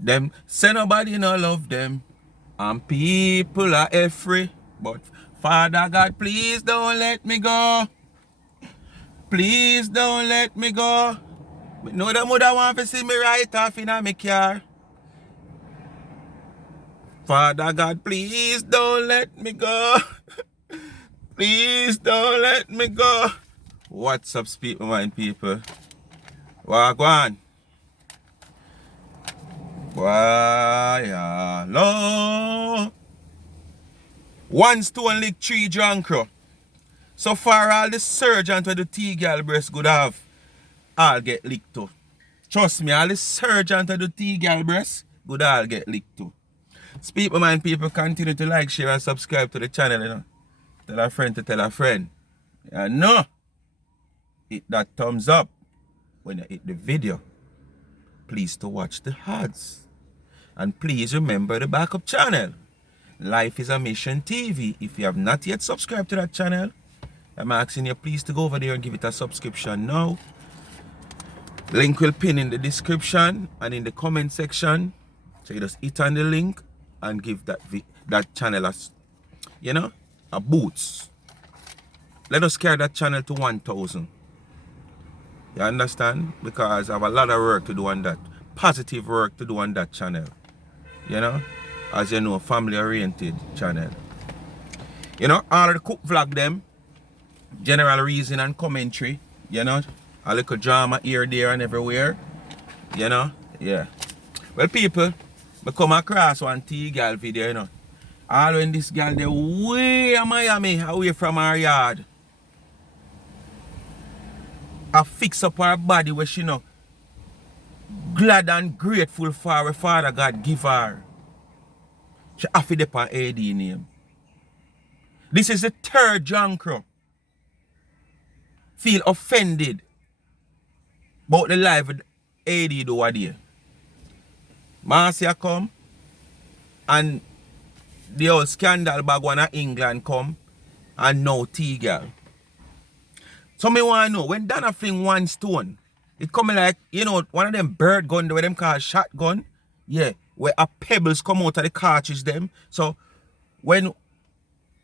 Them say nobody no love them. And people are afraid. But Father God, please don't let me go. Please don't let me go. Me know the mother want to see me right off in my car. Father God, please don't let me go. Please don't let me go. What's up, speak my mind, people? Wagwan. Why, hello. One stone lick, three drunk. So far, all the surgeons with the Tgal breast could have, all get licked too. Trust me, all the surgeons with the Tgal breast could all get licked too. Speak my mind, people, continue to like, share, and subscribe to the channel, you know. Tell a friend to tell a friend. You know, hit that thumbs up when you hit the video. Please to watch the ads. And please remember the backup channel. Life is a Mission TV. If you have not yet subscribed to that channel, I'm asking you please to go over there and give it a subscription now. Link will pin in the description and in the comment section. So you just hit on the link and give that channel a boost. Let us carry that channel to 1,000. You understand? Because I have a lot of work to do on that. Positive work to do on that channel. You know? As you know, family-oriented channel. You know, all of the cook vlog them, general reason and commentary, you know, a little drama here, there, and everywhere. You know? Yeah. Well, people, I come across one Tgal video, you know. All when this girl, they way in Miami, away from her yard. I fix up her body where she know glad and grateful for her Father God give her. She have to dip her AD name. This is the third Jankro. Feel offended about the life with AD do a day. Marcia come and the whole scandal bag one of England come and now Tgal. So me want to know, when Dana fling one stone, it coming like, you know, one of them bird gun, where them call shotgun, yeah, where a pebbles come out of the cartridge them. So when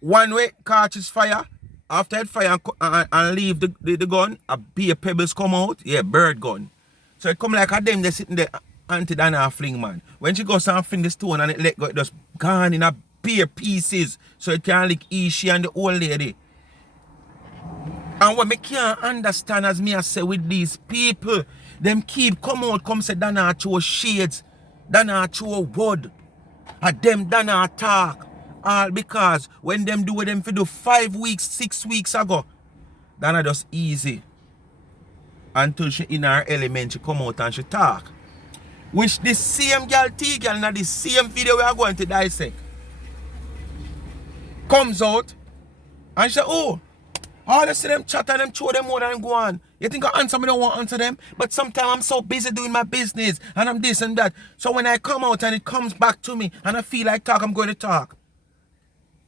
one way cartridge fire, after it fire and leave the gun, a beer pebbles come out, yeah, bird gun. So it come like a them they sitting there anti-Dana fling man. When she goes and fling the stone and it let go, it just gone in a beer pieces. So it can lick she and the old lady. And what me can't understand as me I say with these people, them keep come out, come say Dana show shades, Dana show word, and them Dana talk. All because when them do what them for do 5 weeks, 6 weeks ago, Dana just easy. Until she in her element, she come out and she talk. Which the same girl Tgal in the same video we are going to dissect comes out and she say, oh, all I see them chat and them show them more than go on. You think I answer me, don't want to answer them? But sometimes I'm so busy doing my business and I'm this and that. So when I come out and it comes back to me and I feel like talk, I'm going to talk.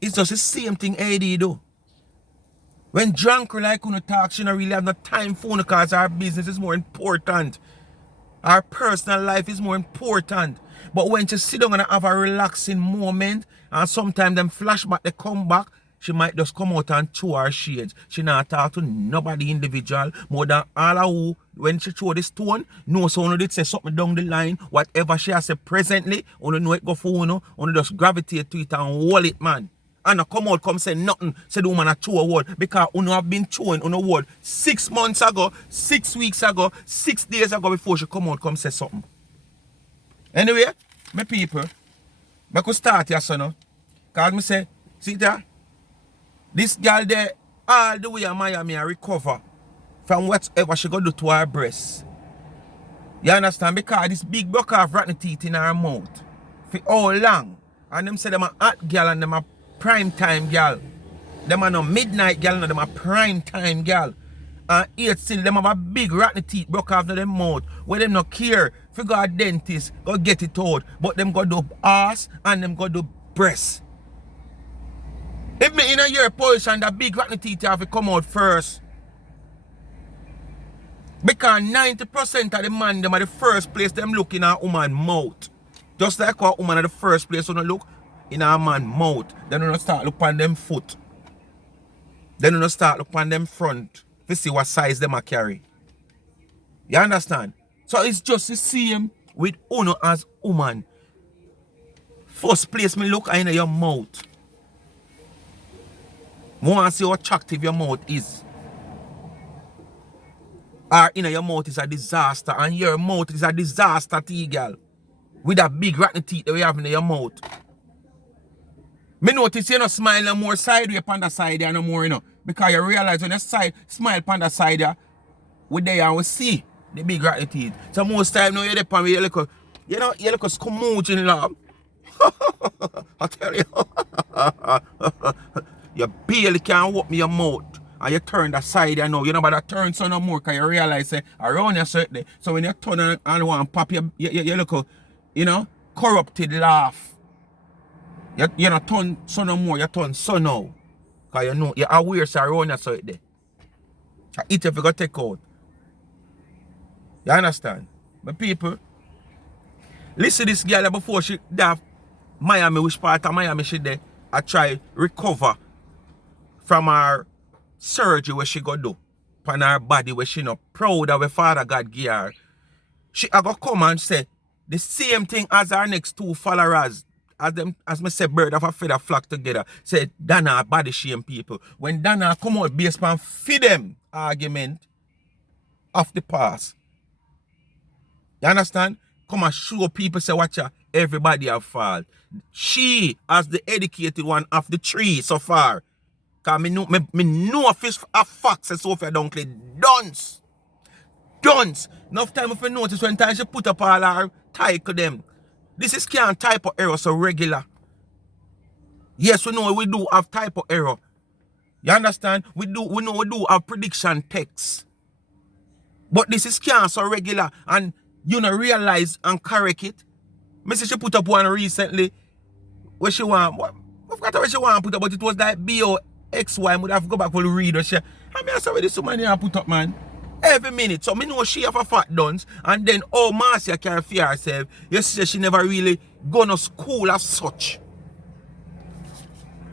It's just the same thing AD do. When drunk like gonna talk, she don't really have no time for her because our business is more important. Our personal life is more important. But when she sit down and have a relaxing moment and sometimes them flashback they come back, she might just come out and show her shades. She not talk to nobody individual more than all of who, when she show the stone, know so one did say something down the line, whatever she has said presently, only know it go for you, only just gravitate to it and hold it, man. And come out, come say nothing, say the woman a show a word, because you have been showing on a word 6 months ago, 6 weeks ago, 6 days ago before she come out, come say something. Anyway, my people, I could start here, so now. Because me say, see there? This girl there, all the way in Miami, and recover from whatever she got to do to her breast. You understand? Because this big buck have rotten teeth in her mouth. For all long. And them say them a hot girl and them a prime time girl. Them are no midnight girl and them a prime time girl. And yet still them have a big rotten teeth broke off of them mouth. Where them not care. If you go a dentist, go get it out. But them go do ass and them go do breast. If me in a year position, that big rotten teeth have to come out first. Because 90% of the man them are the first place them looking at woman's mouth. Just like a woman at the first place when you look in a man's mouth, then you start look on them foot. Then you start look on them front to see what size them a carry. You understand? So it's just the same with Uno as woman. First place me look in your mouth. I want to see how attractive your mouth is. Or your mouth is a disaster, and your mouth is a disaster, Tgal. With that big rotten teeth that we have in your mouth. Me notice you smile no more sideways on the side there no more, because you realize when you smile on the side there, we there and we see the big rotten teeth. So most time now you're there and you look, you look a smooching love. I tell you, you barely can't open your mouth. And you turn the side you know. You know about that turn so no more because you realize around your certain. So when you turn and want to pop you look corrupted laugh. You not turn so no more, you turn so now. Because you know you're aware so around your certain. Eat if you go take out. You understand? But people, listen to this girl before she left Miami, which part of Miami she there, I try recover from her surgery where she go do on her body where she not proud of her father God give her. She I go come and say the same thing as our next two followers, as me say bird of a feather flock together. Say Dana body shame people. When Dana come out based on feed them argument of the past. You understand? Come and show people say watch ya, everybody have fault. She as the educated one of the three so far. Cause me know a facts and Sophia Dunkley. Dunce. Enough time if you notice when time she put up all her title them. This is can't type of error so regular. Yes, we know we do have type of error. You understand? We know we do have prediction text. But this is can't so regular and you know realize and correct it. Me say she put up one recently where she want I forgot where she want to put up, but it was like BOXY. Would have to go back for the read or she. I mean I saw where this woman here put up, man. Every minute. So me know she have a fat dance and then Marcia can fear herself. You see she never really gone to school as such.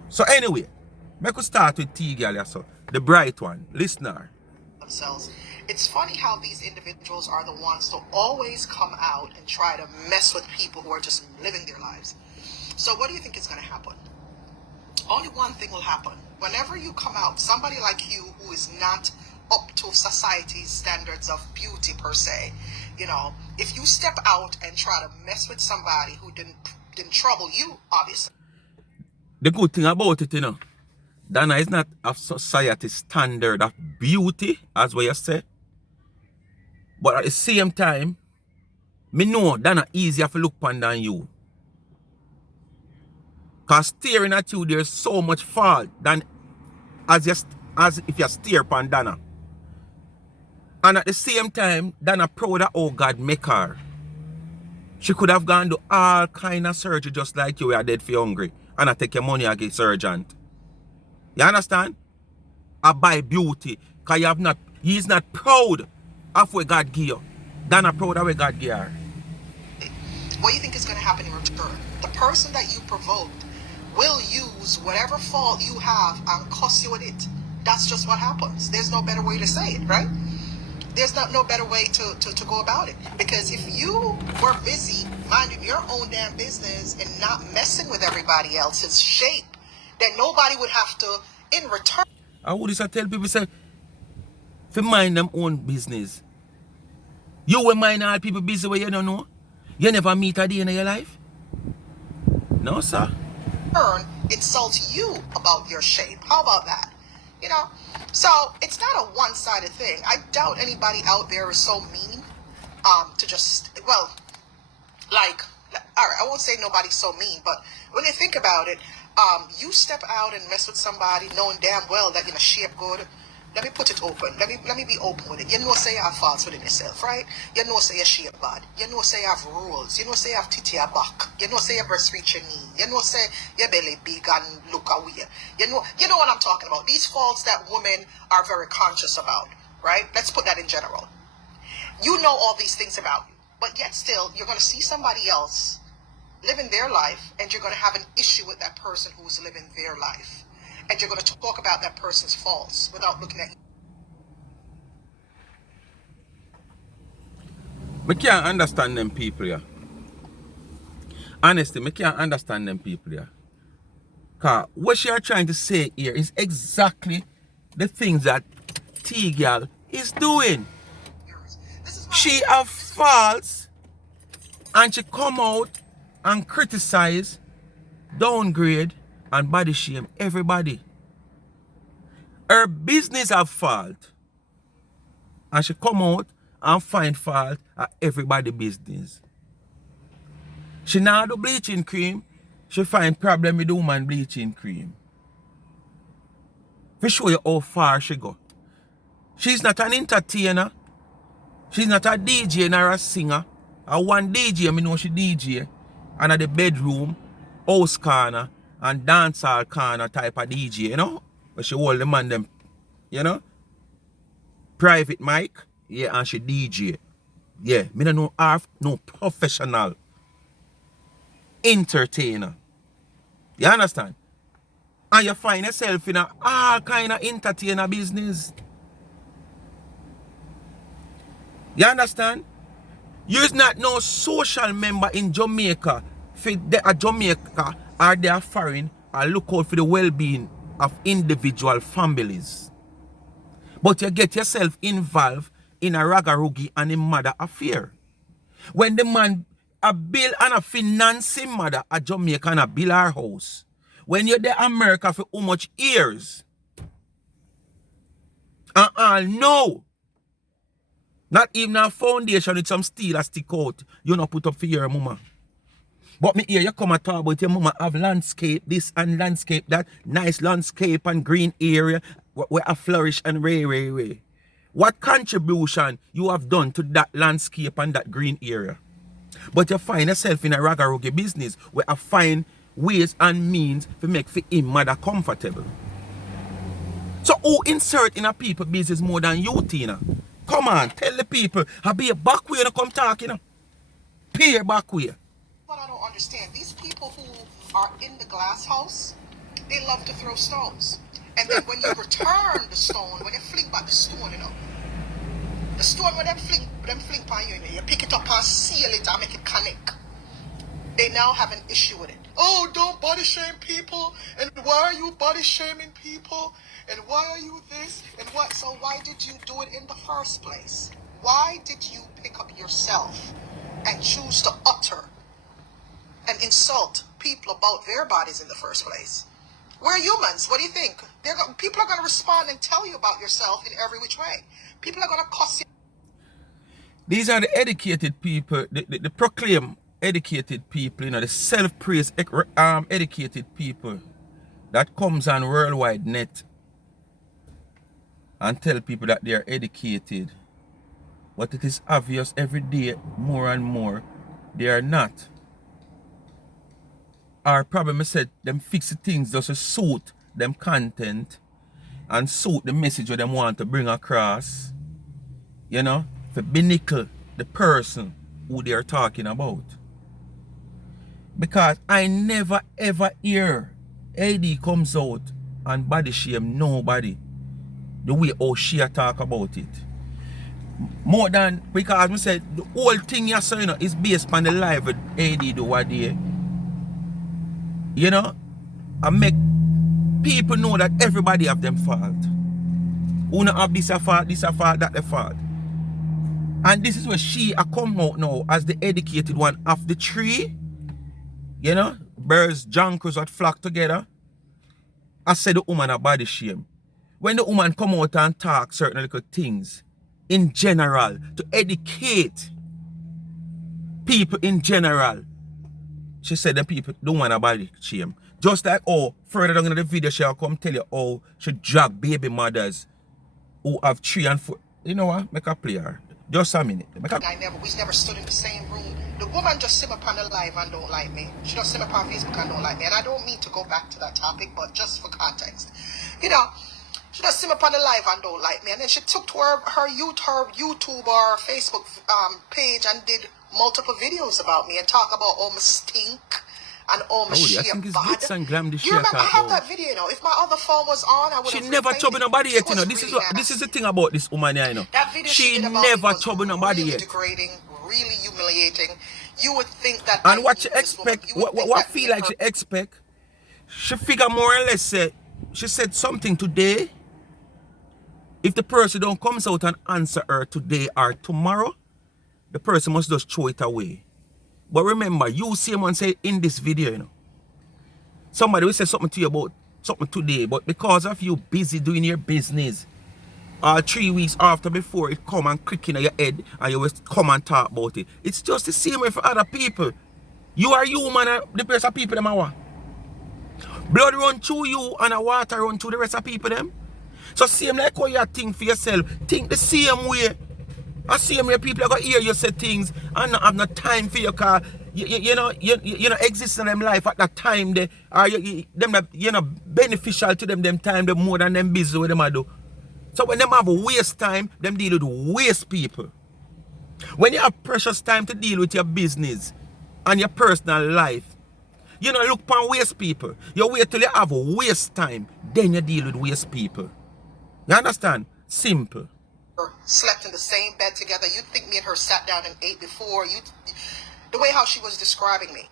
So anyway, me could start with Tgal, so the bright one. Listener. Themselves. It's funny how these individuals are the ones to always come out and try to mess with people who are just living their lives. So what do you think is going to happen? Only one thing will happen. Whenever you come out, somebody like you who is not up to society's standards of beauty per se, if you step out and try to mess with somebody who didn't trouble you, obviously. The good thing about it, Dana is not of society standard of beauty, as what you say. But at the same time, me know Dana easier to look upon than you. Because staring at you, there's so much fault than as if you stare upon Dana. And at the same time, Dana proud of how God make her. She could have gone to all kind of surgery just like you are dead for hungry. And I take your money and get surgeon. You understand? I buy beauty. Because he's not proud of what God give you. Dana proud of what God give her. What do you think is going to happen in return? The person that you provoked will use whatever fault you have and cuss you with it. That's just what happens. There's no better way to say it, right? There's no better way to go about it. Because if you were busy minding your own damn business and not messing with everybody else's shape, then nobody would have to, in return. I would just tell people, say, if you mind them own business, you will mind all people busy where you don't know. You never meet a day in your life? No, sir. Insult you about your shape. How about that? So it's not a one-sided thing. I doubt anybody out there is so mean to just, all right, I won't say nobody's so mean, but when you think about it, you step out and mess with somebody knowing damn well that you're in a shape good. Let me put it open. Let me be open with it. You know say you have faults within yourself, right? You know say you shape bad. You know say you have rules. You know say you have titty your back. You know say your breast reach your knee. You know say your belly big and look away. You know what I'm talking about. These faults that women are very conscious about, right? Let's put that in general. You know all these things about you, but yet still you're gonna see somebody else living their life, and you're going to have an issue with that person who's living their life. And you're going to talk about that person's faults without looking at. I can't understand them people, yeah. Honestly, I can't understand them people, yeah. Because what she are trying to say here is exactly the things that Tgal is doing. She have faults and she come out and criticize, downgrade and body shame everybody. Her business have fault and she come out and find fault at everybody business. She now do bleaching cream, she find problem with the woman bleaching cream. To show you how far she go. She's not an entertainer. She's not a DJ nor a singer. One DJ, I know she DJ. And at the bedroom, house corner, and dancehall corner type of DJ, you know? But she hold the man them, you know? Private mic, yeah, and she DJ. Yeah, me don't know half, no professional entertainer. You understand? And you find yourself in all kind of entertainer business. You understand? You're not no social member in Jamaica. For a Jamaica or they are foreign or look out for the well-being of individual families. But you get yourself involved in a ragarugi and a mother affair. When the man a bill and a financing mother a Jamaica and a bill her house. When you're there America for how much years? No. Not even a foundation with some steel a stick out. You not put up for your mama. But me hear you come and talk about your mama have landscape this and landscape that. Nice landscape and green area where I flourish and ray. What contribution you have done to that landscape and that green area? But you find yourself in a ragarugi business where I find ways and means to make for him mother comfortable. So who insert in a people business more than you, Tina? Come on, tell the people. I'll be a back way to come talk, you know. Pay your back way. What I don't understand, these people who are in the glass house, they love to throw stones. And then when you return the stone, when they fling back the stone, you know, the stone when them fling by you, you pick it up and seal it and make it connect. They now have an issue with it. Oh, don't body shame people. And why are you body shaming people? And why are you this? And what? So why did you do it in the first place? Why did you pick up yourself and choose to utter and insult people about their bodies in the first place? We're humans. What do you think? People are going to respond and tell you about yourself in every which way. People are going to cuss you. These are the educated people, the proclaim educated people, you know, the self-praise educated people that comes on worldwide net and tell people that they are educated. But it is obvious every day more and more they are not. Our problem is that them fix the things just to suit them content and suit the message that them want to bring across, you know, to belittle the person who they are talking about. Because I never ever hear AD comes out and body shame nobody the way how she talk about it. More than, because I said the whole thing you say, you know, is based on the live with AD do what day. You know, and make people know that everybody have them fault. Who not have this a fault, that a fault. And this is where she come out now as the educated one of the three. You know, birds, junkers that flock together. I said the woman a body shame. When the woman come out and talk certain little things in general to educate people in general, she said the people don't want a body shame. Just like further down in the video she'll come tell you how she drag baby mothers who have 3 and 4. You know what? Make a play her. Just a minute. We never stood in the same room. The woman just sit up on the live and don't like me. She just sit up on Facebook and don't like me. And I don't mean to go back to that topic, but just for context. You know, she just sit up on the live and don't like me. And then she took to her YouTube or Facebook page and did multiple videos about me and talk about oh my stink and oh my I shit think it's bad. glitz and glam this You shit. remember I have that video, you know. If my other phone was on, I would She have never replayed trouble it. nobody It yet, you know. was This really is the nasty. thing about this woman here, you know. That video She did about me never was trouble nobody really yet. degrading, really humiliating. You would think that And I what knew she this woman. expect, You would think what that me feel and like her she expect, she figure more or less say, she said something today. If the person don't comes out and answer her today or tomorrow, the person must just throw it away. But remember, you see someone say in this video, you know, somebody will say something to you about something today, but because of you busy doing your business, 3 weeks after before it come and click in your head and you will come and talk about it. It's just the same way for other people. You are human and the rest of people them are what? Blood run through you and the water run through the rest of people them. So same like how you think for yourself, think the same way. The same way people are going to hear you say things and not have no time for your car. You know exist in them life at that time they are them beneficial to them time they more than them busy with them I do. So when them have waste time, them deal with waste people. When you have precious time to deal with your business and your personal life, you don't look upon waste people. You wait till you have waste time, then you deal with waste people. You understand? Simple. slept in the same bed together. You'd think me and her sat down and ate before. The way how she was describing me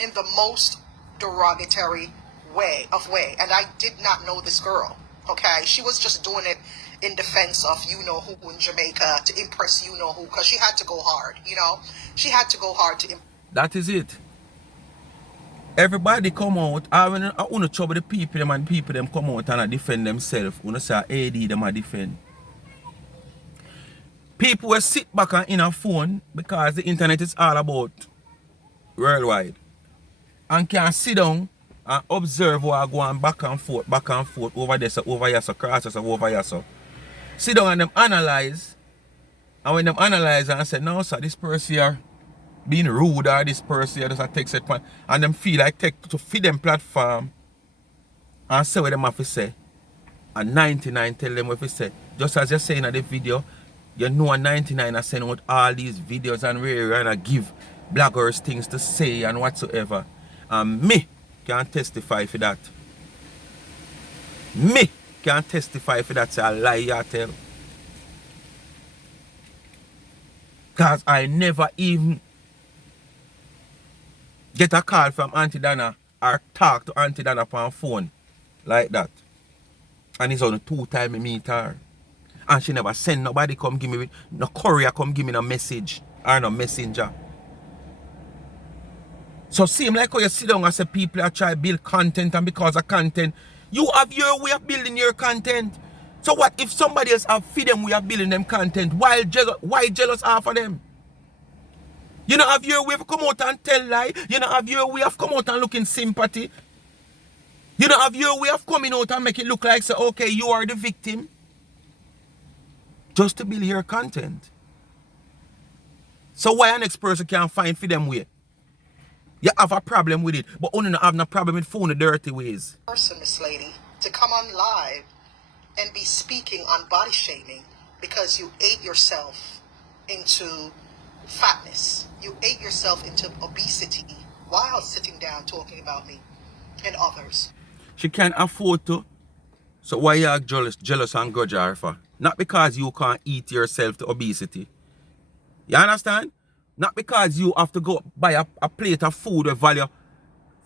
in the most derogatory way. And I did not know this girl. Okay, she was just doing it in defense of you know who in Jamaica to impress you know who, because she had to go hard. You know, she had to go hard to. That is it. Everybody come out. I want to trouble the people them and people them come out and defend themselves. I want to say AD them a defend. People will sit back and in a phone because the internet is all about worldwide and can sit down and observe what go on back and forth over there, so over here, so cross so over here, so sit down and them analyze. And when them analyze and say, no, sir, this person here being rude or this person here just a text it, and them feel like take to feed them platform and say what them have to say. And 99 tell them what to say. Just as you're saying in the video, you know a 99 are sending out all these videos and really and give bloggers things to say and whatsoever. And me can testify for that. Me can testify for that. It's a lie you tell. Because I never even get a call from Auntie Dana or talk to Auntie Dana on phone like that. And it's only 2 times I meet her. And she never send nobody come give me, no courier come give me no message or no messenger. So seem like how you sit down and say people are trying to build content, and because of content, you have your way of building your content. So what if somebody else have feed them way of building them content? Why jealous half of them? You don't have your way of come out and tell lie. You don't have your way of come out and look in sympathy. You don't have your way of coming out and make it look like, say, okay, you are the victim. Just to build your content. So why an next person can't find for them way? You have a problem with it, but only not have no problem with phone the dirty ways. Person, Miss Lady, to come on live and be speaking on body shaming because you ate yourself into fatness. You ate yourself into obesity while sitting down talking about me and others. She can't afford to. So why you are jealous and grudge her for? Not because you can't eat yourself to obesity. You understand? Not because you have to go buy a plate of food with value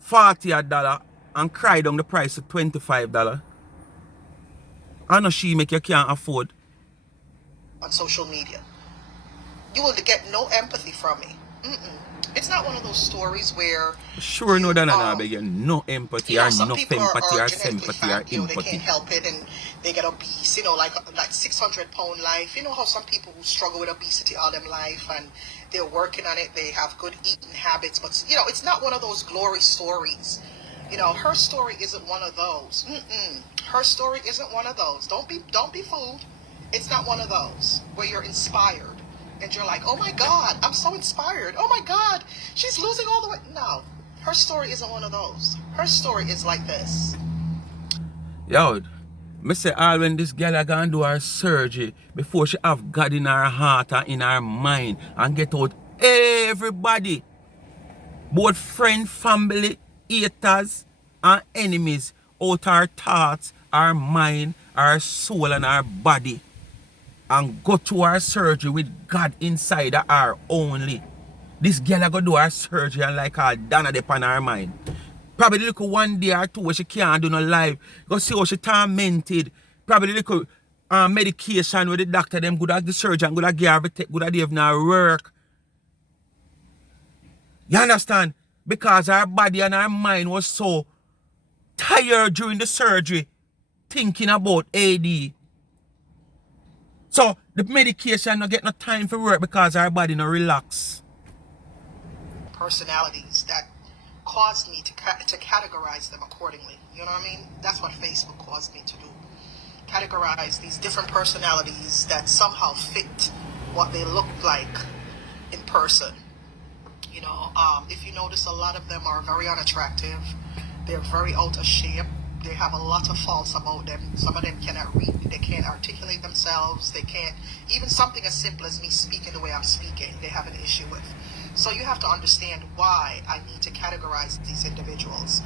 $40 and cry down the price to $25. I know she make you can't afford. On social media. You will get no empathy from me. It's not one of those stories where sure no that I beg no empathy or no empathy or sympathy or empathy. They empathy. can't help it and they get obese, like 600-pound life. You know how some people who struggle with obesity all them life and they're working on it, they have good eating habits, but it's not one of those glory stories. Her story isn't one of those. Her story isn't one of those. Don't be fooled. It's not one of those where you're inspired. And you're like, oh my God, I'm so inspired. Oh my God, she's losing all the weight. No, her story isn't one of those. Her story is like this. Yo, me say all when this girl are gonna do her surgery before she have God in her heart and in her mind and get out everybody, both friend, family, haters, and enemies, out our thoughts, our mind, our soul, and our body, and go to our surgery with God inside of her only. This girl go do her surgery and like her Dana upon her mind. Probably look one day or two where she can't do no life. Go see how she tormented. Probably look medication where the doctor them good at the surgeon good at give her take good at give her work. You understand? Because her body and her mind was so tired during the surgery thinking about AD. So the medication not get no time for work because her body no relax. Personalities that caused me to categorize them accordingly. You know what I mean? That's what Facebook caused me to do. Categorize these different personalities that somehow fit what they look like in person. You know, if you notice, a lot of them are very unattractive. They're very out of shape. They have a lot of faults about them. Some of them cannot read. They can't articulate themselves. They can't, even something as simple as me speaking the way I'm speaking, they have an issue with. So you have to understand why I need to categorize these individuals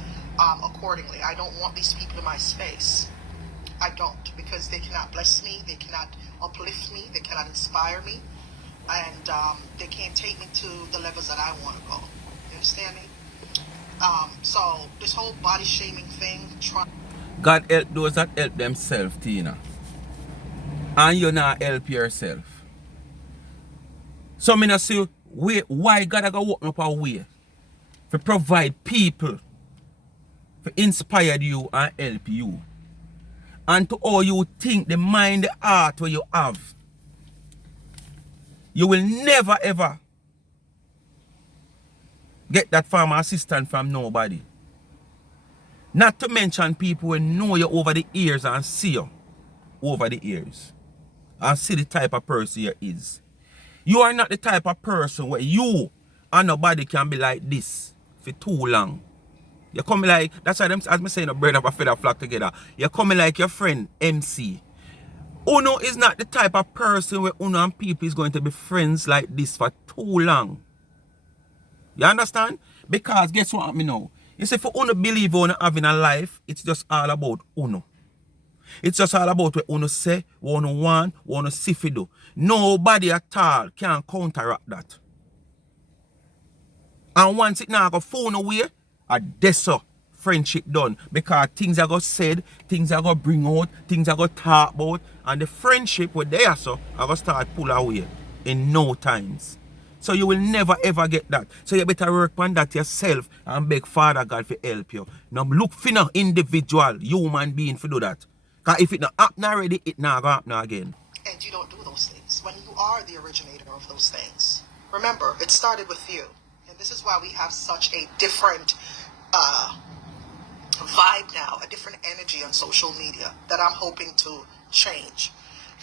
accordingly. I don't want these people in my space. I don't, because they cannot bless me, they cannot uplift me, they cannot inspire me, and they can't take me to the levels that I want to go. You understand me? So this whole body shaming thing, God help those that help themselves, Tina. And you not help yourself. So me not see why God I go open up a way to provide people to inspire you and help you. And to all you think, the mind, the heart where you have, you will never ever get that farm assistance from nobody. Not to mention people who know you over the years and see you over the years. And see the type of person you is. You are not the type of person where you and nobody can be like this for too long. You come like, that's why them, as me saying, a bird of a feather flock together. You come like your friend MC. Uno is not the type of person where Uno and people is going to be friends like this for too long. You understand? Because guess what me know? You see, for Uno believe Uno having a life, it's just all about Uno. It's just all about what Uno say, what Uno want, what Uno see fi do. Nobody at all can counteract that. And once it now go phone away, a deso friendship done. Because things are go said, things are go bring out, things are go talk about, and the friendship with they are so are go start pull away in no times. So you will never ever get that. So you better work on that yourself and beg Father God to help you. Now look for no individual human being to do that. Because if it not happen already, it not gonna happen again. And you don't do those things when you are the originator of those things. Remember, it started with you. And this is why we have such a different vibe now, a different energy on social media that I'm hoping to change.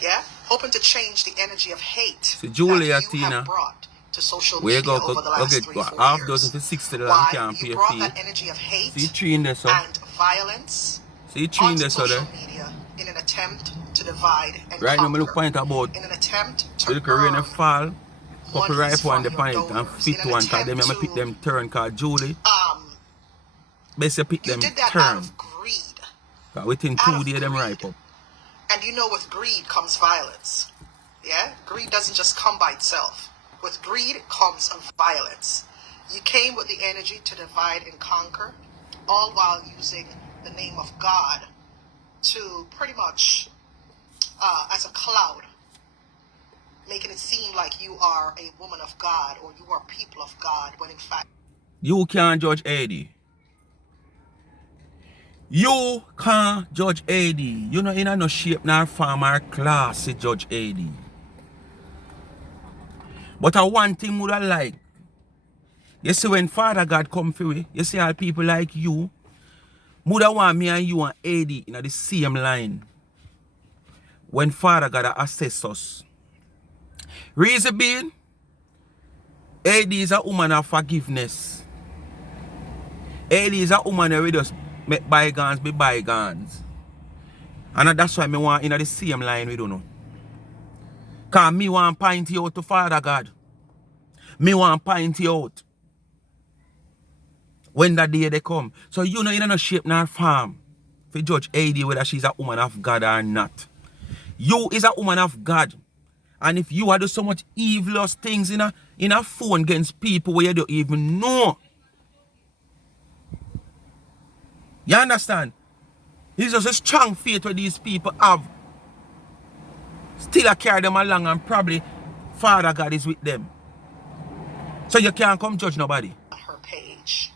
Yeah? Hoping to change the energy of hate so Julia, that you Tina, have brought to social where media you go, over the last 3-4 half years. dozen to 60 Why can't pay you brought fee. that energy of hate So you train this, so. and violence So you train onto this, so social there. media in an attempt to divide and Right now, conquer. me look point about In an attempt the to rain earn fall, couple monies rifle on from the your planet and donors, fit in an one, cause them attempt I pick them turn, cause Julie, basically pick you them did that out turn. of greed. Cause within Out 2 of days them greed. ripe up. And you know, with greed comes violence. Yeah? Greed doesn't just come by itself. With greed comes violence. You came with the energy to divide and conquer, all while using the name of God to pretty much, as a cloud, making it seem like you are a woman of God or you are people of God, when in fact... You can't judge AD. You can't judge AD. You know, in no shape nor form or class to judge AD. But one thing would I like. You see, when Father God come for me, you see all people like you, would I want me and you and AD in the same line. When Father God assess us. Reason being, AD is a woman of forgiveness. AD is a woman that will just make bygones be bygones. And that's why I want in the same line we don't know. Because me want to point you out to Father God. Me want to point you out. When that day they come. So you know in no shape nor form. For judge AD whether she's a woman of God or not. You is a woman of God. And if you are do so much evilous things in a phone against people where you don't even know. You understand? It's just a strong faith where these people have. Still I carry them along and probably Father God is with them. So you can't come judge nobody. On her page.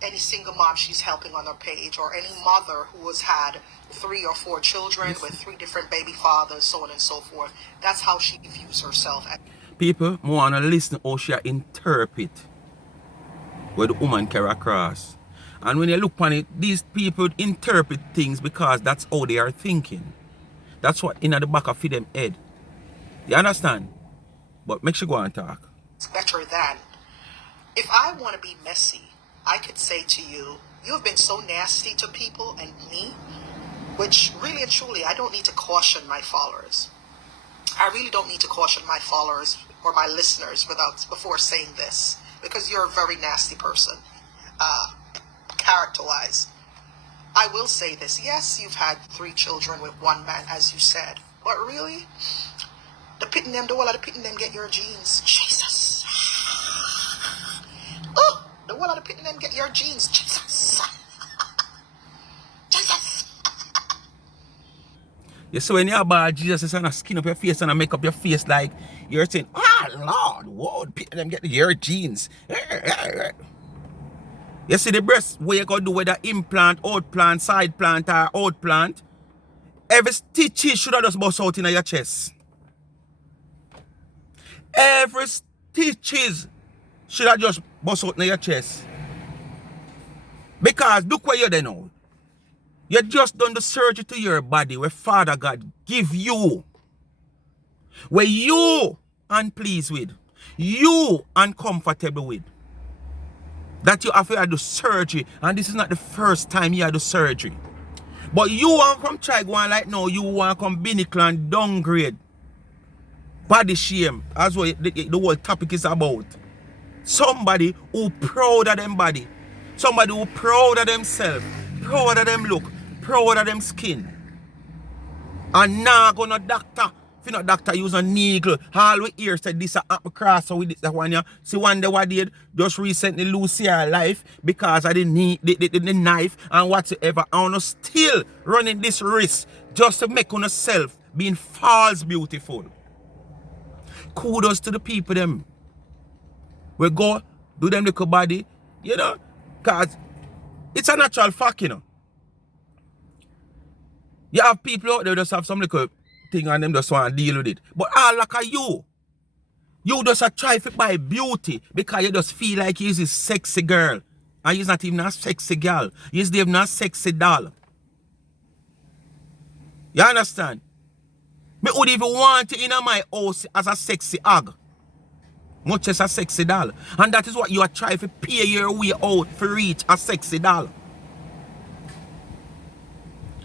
Any single mom she's helping on her page, or any mother who has had 3 or 4 children with 3 different baby fathers, so on and so forth. That's how she views herself. People want to listen how she interpret where the woman carry across. And when you look on it, these people interpret things because that's how they are thinking. That's what in the back of them head. You understand? But make sure go and talk. It's better than. If I want to be messy, I could say to you, you have been so nasty to people and me, which really and truly, I don't need to caution my followers. I really don't need to caution my followers or my listeners before saying this, because you're a very nasty person, character-wise. I will say this. Yes, you've had 3 children with 1 man, as you said. But really, the whole of the pitting them get your genes. Jesus. Oh, the whole of the pitting them get your genes. Jesus. Jesus. You see when you're about Jesus is gonna skin up your face and make up your face like you're saying, Lord, whoa, them get your genes. You see the breast, what you gotta do with the implant, out plant, side plant, or out plant, every stitches should have just bust out in your chest. Every stitches should have just bust out in your chest. Because look where you're there now. You just done the surgery to your body where Father God give you. Where you unpleased with. You uncomfortable with. That you have to do surgery. And this is not the first time you had the surgery. But you want to come try going like no, you want to come binnacle and downgrade. Body shame. That's what the whole topic is about. Somebody who proud of them body. Somebody who proud of themselves. Proud of them look. Proud of them skin. And now go no doctor. If you not doctor use a needle. All we hear said this a apple cross so with this that one. See one day what did just recently lose her life because of the knife and whatsoever. And you still running this risk just to make on yourself being false beautiful. Kudos to the people them. We go do them little body, you know, cause it's a natural fact, you know. You have people out there just have some little thing and them just want to deal with it. But all like you just a try to buy beauty because you just feel like you're a sexy girl. And you're not even a sexy girl. You're even a sexy doll. You understand? Me would even want you in my house as a sexy hog. Much as a sexy doll. And that is what you are trying to pay your way out to reach a sexy doll.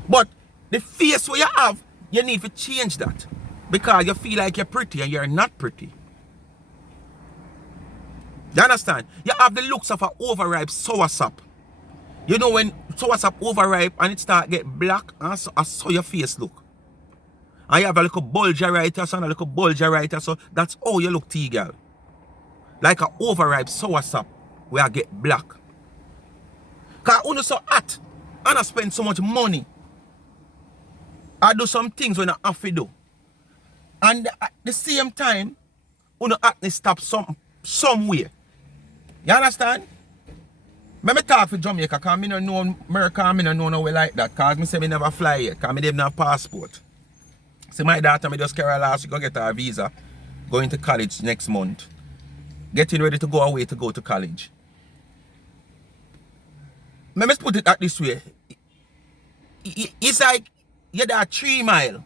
But the face where you have, you need to change that. Because you feel like you're pretty and you're not pretty. You understand? You have the looks of an overripe soursop. You know when soursop overripe and it start get black, and so your face look. And you have a little bulge right here, so and a little bulge right here, so that's how you look, Tgal. Like an overripe soursop where I get black. Because I so hot and I spend so much money. I do some things when I have to do. And at the same time, you have to stop somewhere. You understand? Let me talk for Jamaica because I don't know America, I don't know nowhere like that. Because I say I never fly yet because I don't have a passport. So my daughter I just carry last week go get her visa. Going to college next month. Getting ready to go away to go to college. Let me put it at this way. It's like you're there 3 miles.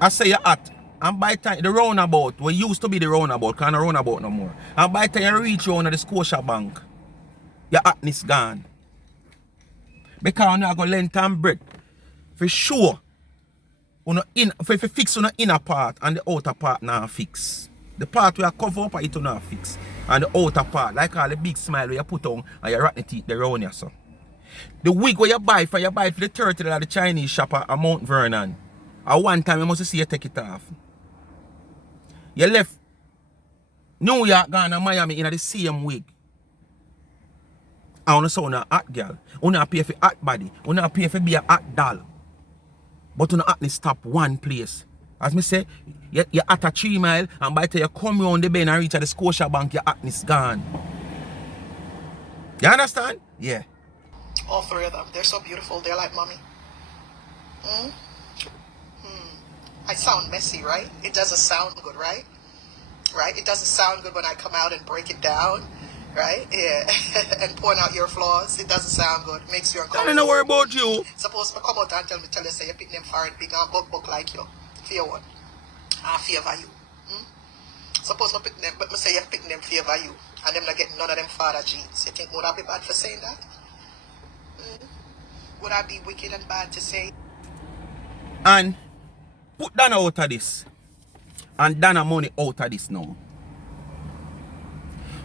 I say you're at. And by the time the roundabout, what used to be the roundabout, can't roundabout no more. And by the time you reach around the Scotia Bank, your hotness gone. Because you're going to length and breadth. For sure. If you fix on the inner part and the outer part now fix. The part where you cover up, it will not fix. And the outer part, like all the big smile where you put on and you rotten teeth around you, so. The wig where you buy for the $30 at the Chinese shop at Mount Vernon. At one time, you must see you take it off. You left New York, gone to Miami in the same wig. I want to sound a hot girl. I want to pay for hot body. I want to pay for be a hot doll. But you not stop one place. As me say, you're at a 3 mile, and by the time you come around the bend and reach at the Scotia Bank, your hotness gone. You understand? Yeah. All three of them. They're so beautiful. They're like mommy. I sound messy, right? It doesn't sound good, right? Right? It doesn't sound good when I come out and break it down, right? Yeah. And point out your flaws. It doesn't sound good. It makes you uncomfortable. I don't worry about you. Suppose to come out and tell you, say, you pick them forehead big and buck like you. Fear what? I favor you. Suppose I pick them, but me say you pick them favor you. And them not get none of them father genes. You think would I be bad for saying that? Would I be wicked and bad to say? And put Dana out of this. And Dana money out of this now.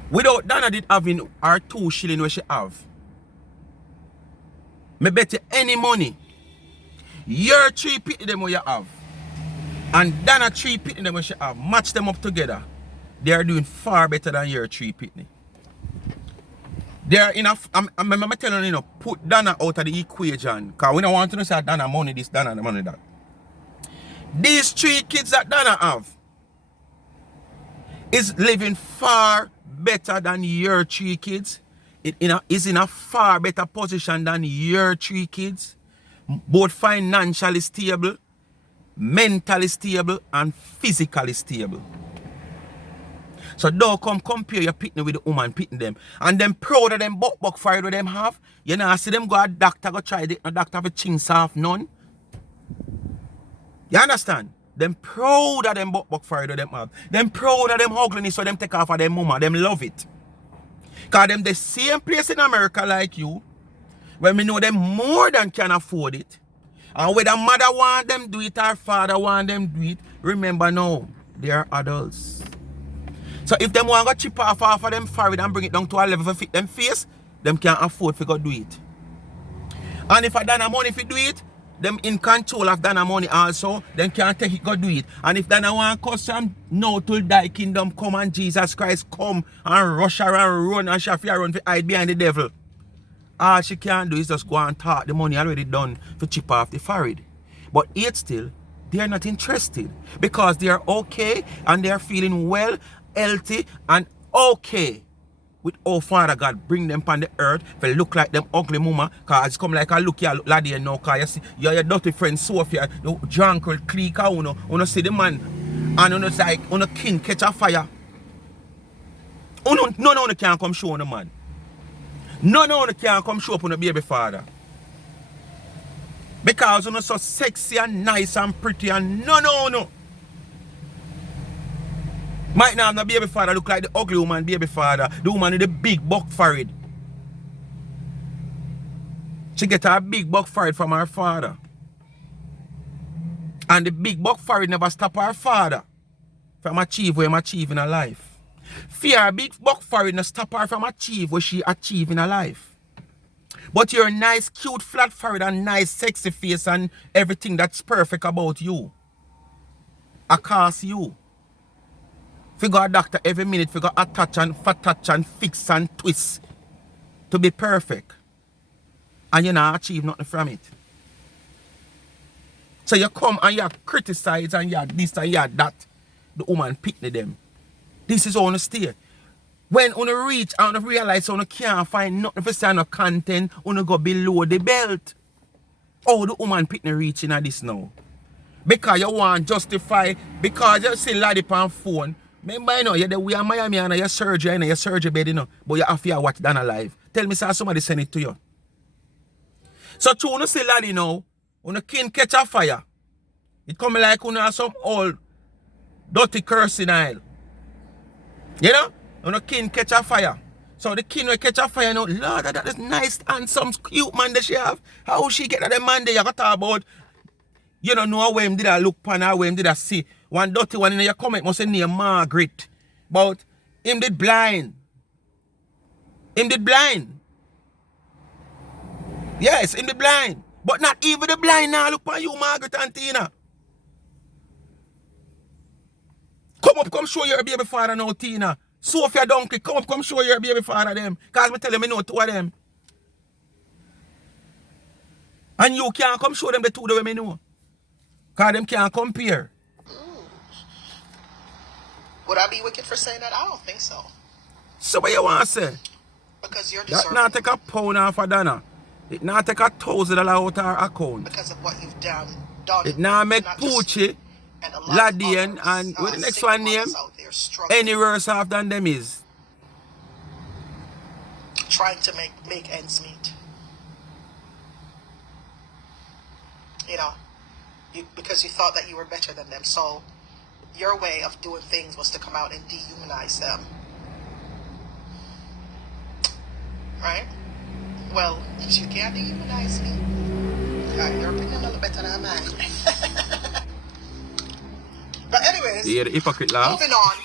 Without Dana did having her 2 shilling where she have. Me bet you any money. Your 3 pity them where you have. And Dana 3 pity them where she have. Match them up together. They are doing far better than your 3 pitney. They are enough. I'm telling you, put Dana out of the equation. Because we don't want to say Dana money this, Dana money that. These 3 kids that Dana have is living far better than your 3 kids. It is in a far better position than your 3 kids. Both financially stable, mentally stable, and physically stable. So don't come compare your pitney with the woman pitting them. And them proud of them buck fire with them have. You know, see them go a doctor, go try it. No doctor have a chinks off none. You understand? Them proud of them buck fire with them have. Them proud of them ugliness so them take off of them mama. Them love it. Because them the same place in America like you. When we know them more than can afford it. And whether mother want them do it or father want them do it. Remember now, they are adults. So if them want to chip off of them forehead and bring it down to a level to fit them face, them can't afford to go do it. And if I Dana money if you do it, them in control of Dana money also, them can't take it go do it. And if Dana want to custom now till thy kingdom come and Jesus Christ come and rush her and run and she run to hide behind the devil. All she can do is just go and talk the money already done to chip off the forehead. But yet still, they are not interested because they are okay and they are feeling well, healthy and okay with how Father God bring them on the earth to look like them ugly mama. Cause it's come like a look here, look laddie now. Cause you see your dirty friend Sophia, the drunk will click out, you see the man and it's like on a king catch a fire. No can't come show on the man. No can't come show up on the baby father. Because you're so sexy and nice and pretty and no. Might not have no baby father look like the ugly woman baby father. The woman with the big buck forehead. She get her big buck forehead from her father. And the big buck forehead never stop her father from achieve what he achieve in her life. Fear big buck forehead no stop her from achieve what she achieve in her life. But your nice, cute, flat forehead and nice, sexy face and everything that's perfect about you. I cast you. Figure a doctor every minute, figure attach and fat touch and fix and twist to be perfect. And you not achieve nothing from it. So you come and you criticize and you this and you that. The woman picked them. This is on the stay. When you reach and you realize you can't find nothing for say no content, you go below the belt. Oh, the woman picked reaching at this now. Because you want to justify, because you see laddie on phone. Remember, you know, you're the way in Miami and your surgery, and your surgery bed, you know, but you have to watch that alive. Tell me, sir, somebody send it to you. So, to you see laddie now, when the king catch a fire, it come like you have some old dirty cursing oil. You know? When the king catch a fire. So the king will catch a fire now. Lord, that is nice, handsome, cute man that she have. How she get that man there? You got to talk about, you don't know where him did I look upon her, where him did I see. one dirty one in your comment must say name Margaret. But him did blind. Him did blind. Yes, him did blind. But not even the blind now look on you, Margaret and Tina. Come up, come show your baby father now, Tina. Sophia Donkey, come up, come show your baby father them. Because I tell them I know two of them. And you can't come show them the two that we know. Because them can't compare. Would I be wicked for saying that? I don't think so. So what you want to say? Because you're deserving. That not take a pound off of Donna. It not take $1,000 out of our account. Because of what you've done. It not make Poochie, Ladian, and what the next one name? Any worse off than them is. Trying to make ends meet. You know, because you thought that you were better than them. So your way of doing things was to come out and dehumanize them. Right? Well, if you can't dehumanize me, your opinion a little better than mine. But anyways, yeah, the hypocrite laugh. Moving on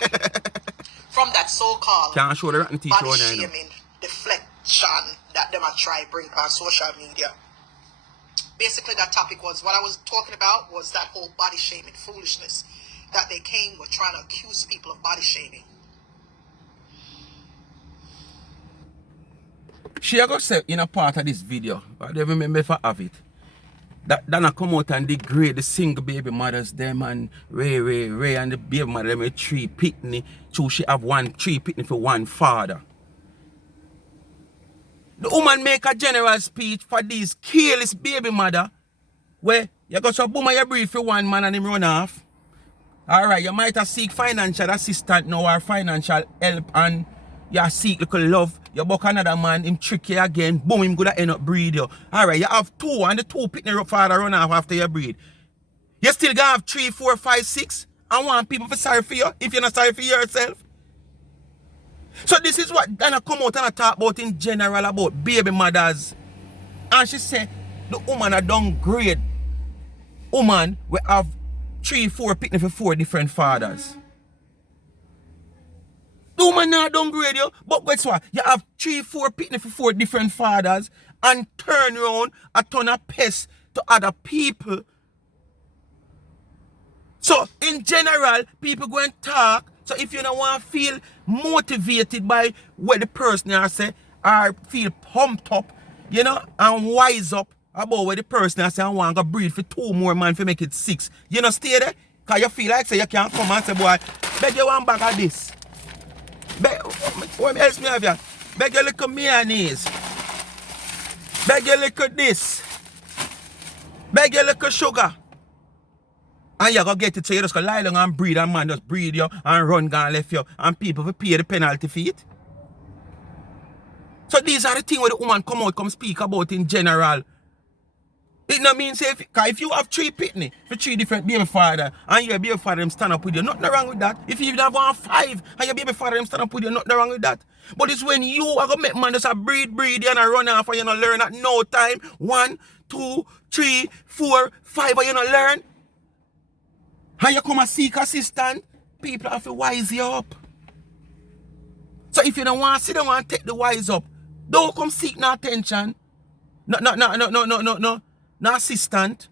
from that so-called can't show the rotten teeth body shaming deflection that them are trying to bring on social media. Basically, that topic was, what I was talking about was that whole body shaming foolishness that they came with, trying to accuse people of body shaming. She got said in a part of this video, I don't remember if I have it, that Dana come out and degrade the single baby mothers, them and Ray and the baby mother, them with 3 pitney, so she have 3 pitney for one father. The woman make a general speech for this careless baby mother, where you got some boom and you breathe for one man and him run off. Alright, you might have seek financial assistance now or financial help, and you seek little love. You buck another man, him trick you again, boom, him gonna end up breed you. Alright, you have 2 and the 2 pitney father run off after you breed. You still gonna have 3, 4, 5, 6 and want people for sorry for you if you're not sorry for yourself. So this is what Dana come out and talk about in general about baby mothers. And she said the woman are downgrade. Woman will have 3, 4 pitney for 4 different fathers. The woman not downgrade you, but guess what? You have 3, 4 pitney for 4 different fathers and turn around a ton of pests to other people. So in general, people go and talk. So if you don't want to feel motivated by what the person has said, or feel pumped up, you know, and wise up about what the person has said, and want to breed for 2 more man to make it 6. You know, stay there, because you feel like say you can't come and say, boy, beg you one bag of this. What else me have you? Beg you little mayonnaise. Beg you little this. Beg you little sugar. And you go get it, so you just go lie down and breed, and man just breed you and run gone left you, and people will pay the penalty for it. So these are the things where the woman come speak about in general. It no means if you have 3 pitney for 3 different baby father, and your baby father them stand up with you, nothing wrong with that. If you even have 5 and your baby father them stand up with you, nothing wrong with that. But it's when you are going to make man just a breed you and a run off and you don't learn at no time. 1, 2, 3, 4, 5 and you don't learn. And you come and seek assistance, people have to wise you up. So if you don't want to sit down and take the wise up, don't come seek no attention. No assistant.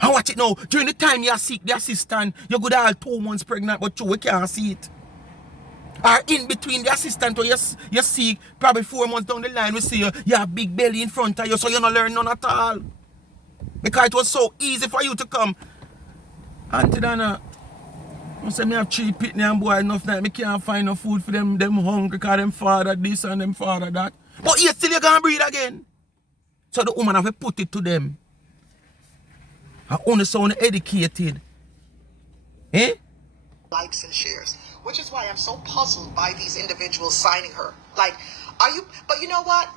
And watch it now. During the time you seek the assistant, you're good all 2 months pregnant, but we can't see it. Or in between the assistant or you seek, probably 4 months down the line, we see you have big belly in front of you, so you don't learn none at all. Because it was so easy for you to come. Auntie Dana, I say me have 3 pitney and boy enough that I can't find no food for them hungry because them father this and them father that. But yet still you can't breed again. So the woman have to put it to them. I only sound educated. Eh? Likes and shares. Which is why I'm so puzzled by these individuals signing her. Like, but you know what?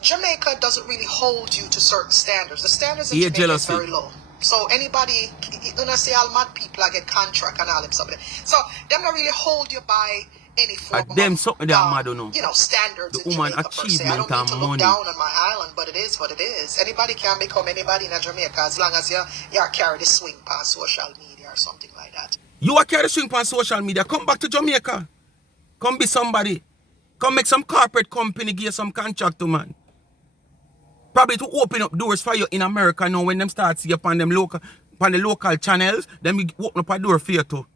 Jamaica doesn't really hold you to certain standards. The standards in Jamaica is very low. So anybody, you know, say all mad people I get contract and all them something. So them not really hold you by any form them of, something that mad, you know. you know, standards The in woman Jamaica per se. I achievement don't mean and to look money. down on my island, but it is what it is. Anybody can become anybody in Jamaica as long as you carry the swing past social media or something like that. You are carry the swing on social media. Come back to Jamaica. Come be somebody. Come make some corporate company give you some contract to man. Probably to open up doors for you in America now when them start see you on the local channels, then we open up a door for you too.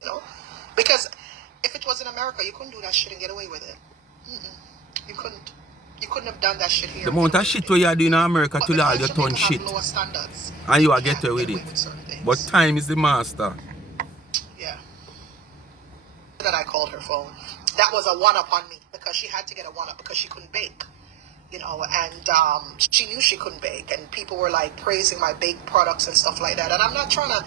You know? Because if it was in America, you couldn't do that shit and get away with it. You couldn't. You couldn't have done that shit here. The amount of shit where you are doing in America to all you turn shit. And you are get away with it. But time is the master. Yeah. That I called her phone. That was a one-up on me because she had to get a one-up because she couldn't bake. You know, and she knew she couldn't bake, and people were like praising my baked products and stuff like that. And I'm not trying to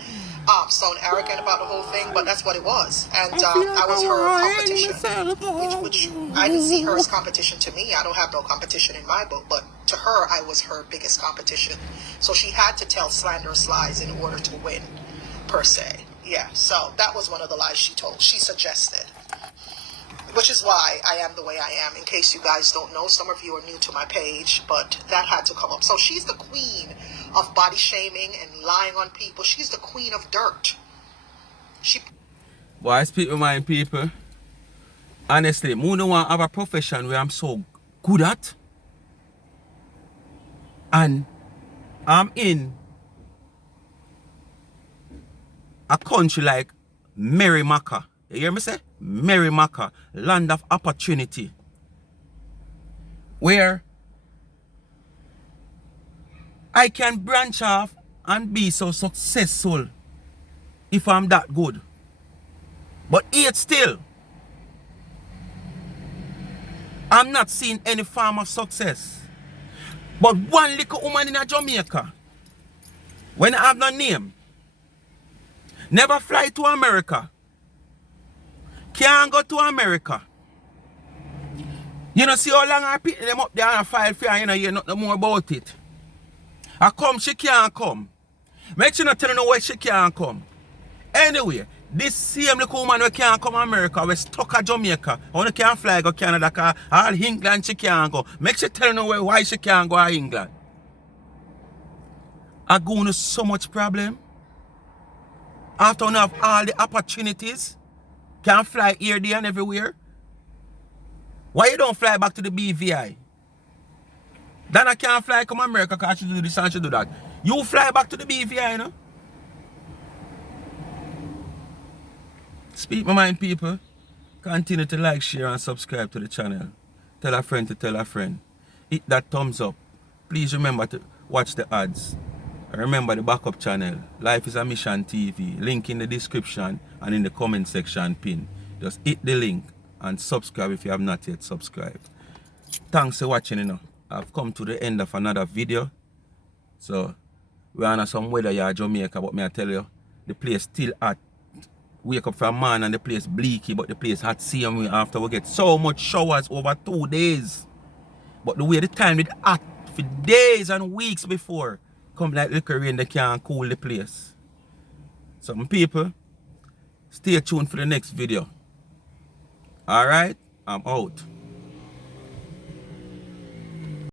sound arrogant about the whole thing, but that's what it was. And I was her competition, which I didn't see her as competition to me. I don't have no competition in my book, but to her, I was her biggest competition. So she had to tell slanderous lies in order to win, per se. Yeah, so that was one of the lies she told. She suggested. Which is why I am the way I am. In case you guys don't know, some of you are new to my page, but that had to come up. So she's the queen of body shaming and lying on people. She's the queen of dirt. Boy, I speak with my people. Honestly, I don't want to have a profession where I'm so good at. And I'm in a country like Merrimaca. You hear me say? Merrimaca, land of opportunity. Where I can branch off and be so successful if I'm that good. But yet still, I'm not seeing any form of success. But one little woman in Jamaica, when I have no name, never fly to America, can't go to America. You know, see how long I pick them up there and file for, you know, you know nothing more about it. I come, she can't come. Make sure not tell her why she can't come. Anyway, this same little woman who can't come to America, we stuck at Jamaica. Only can't fly go Canada, because all England she can't go. Make sure tell her why she can't go to England. I go into so much problem. After we have all the opportunities, can't fly here, there, and everywhere. Why you don't fly back to the BVI? Then I can't fly come to America because she do this and she do that. You fly back to the BVI, you know? Speak my mind, people. Continue to like, share, and subscribe to the channel. Tell a friend to tell a friend. Hit that thumbs up. Please remember to watch the ads. And remember the backup channel, Life is a Mission TV. Link in the description and in the comment section pin. Just hit the link and subscribe if you have not yet subscribed. Thanks for watching, you know. I've come to the end of another video. So, we're on some weather here in Jamaica, but may I tell you, the place still hot. Wake up from man and the place bleaky, but the place hot same way after we get so much showers over 2 days. But the way the time it hot for days and weeks before, come like little rain, they can't cool the place. Some people, stay tuned for the next video. Alright, I'm out.